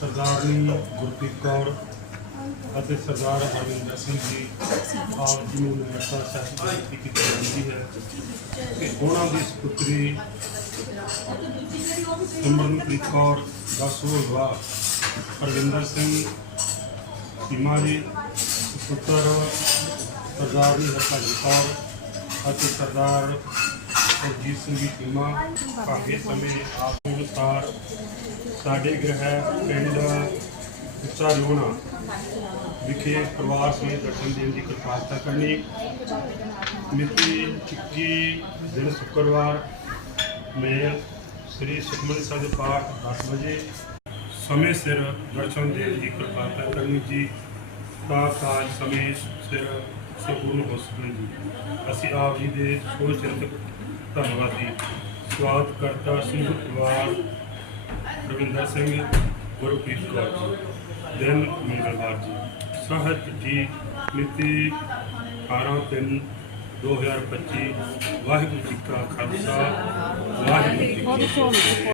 ਸਰਦਾਰਨੀ ਗੁਰਪ੍ਰੀਤ ਕੌਰ ਅਤੇ ਸਰਦਾਰ ਹਰਵਿੰਦਰ ਸਿੰਘ ਜੀ, ਆਪ ਜੀ ਨੂੰ ਨਿਮਰਤਾ ਸਹਿਤ ਬੇਨਤੀ ਕੀਤੀ ਜਾਂਦੀ ਹੈ ਕਿ ਉਹਨਾਂ ਦੀ ਸੁਪੁੱਤਰੀ ਸਿਮਰਨਪ੍ਰੀਤ ਕੌਰ ਦਾ ਸੋਹਵਾ ਹਰਵਿੰਦਰ ਸਿੰਘ ਸੀਮਾ ਜੀ ਪੁੱਤਰ ਸਰਦਾਰਨੀ ਹਰਭਜਨ ਕੌਰ ਅਤੇ ਸਰਦਾਰ ਹਰਜੀਤ ਸਿੰਘ ਦੀ ਸੀਮਾ ਭਾਗੇ ਸਮੇਂ ਆਪ ਅਨੁਸਾਰ ਸਾਡੇ ਗ੍ਰਹਿ ਪਿੰਡ ਉੱਚਾ ਰੋਣਾ ਵਿਖੇ ਪਰਿਵਾਰ ਸਮੇਤ ਦਰਸ਼ਨ ਦੇਣ ਦੀ ਕਿਰਪਾਲਤਾ ਕਰਨੀ। ਮਿਤੀ 21 ਦਿਨ ਸ਼ੁੱਕਰਵਾਰ, ਮੇਲ ਸ੍ਰੀ ਸੁਖਮਨੀ ਸਾਹਿਬ ਦੇ ਪਾਠ 10 ਵਜੇ। ਸਮੇਂ ਸਿਰ ਦਰਸ਼ਨ ਦੇਣ ਦੀ ਕਿਰਪਾਲਤਾ ਕਰਨੀ ਜੀ। ਤਾਂ ਕਾਜ ਸਮੇਂ ਸਿਰ ਸੰਪੂਰਨ ਹੋ ਸਕਣ ਜੀ। ਅਸੀਂ ਆਪ ਜੀ ਦੇ ਸੋਚ ਚਿੰਤਕ ਧੰਨਵਾਦੀ ਸਵਾਗਤ ਕਰਤਾ ਸਿੰਘ ਪਰਿਵਾਰ ਰਵਿੰਦਰ ਸਿੰਘ, ਗੁਰਪ੍ਰੀਤ ਕੌਰ ਜੀ, ਦਿਨ ਮੰਗਲਵਾਰ ਜੀ। ਸਾਹਿਤ ਜੀ ਮਿਤੀ 18 ਤਿੰਨ 2025 ਵਾਹਿਗੁਰੂ ਜੀ ਕਾ ਖਾਲਸਾ, ਵਾਹਿਗੁਰੂ ਜੀ ਕੀ ਫਤਿਹ।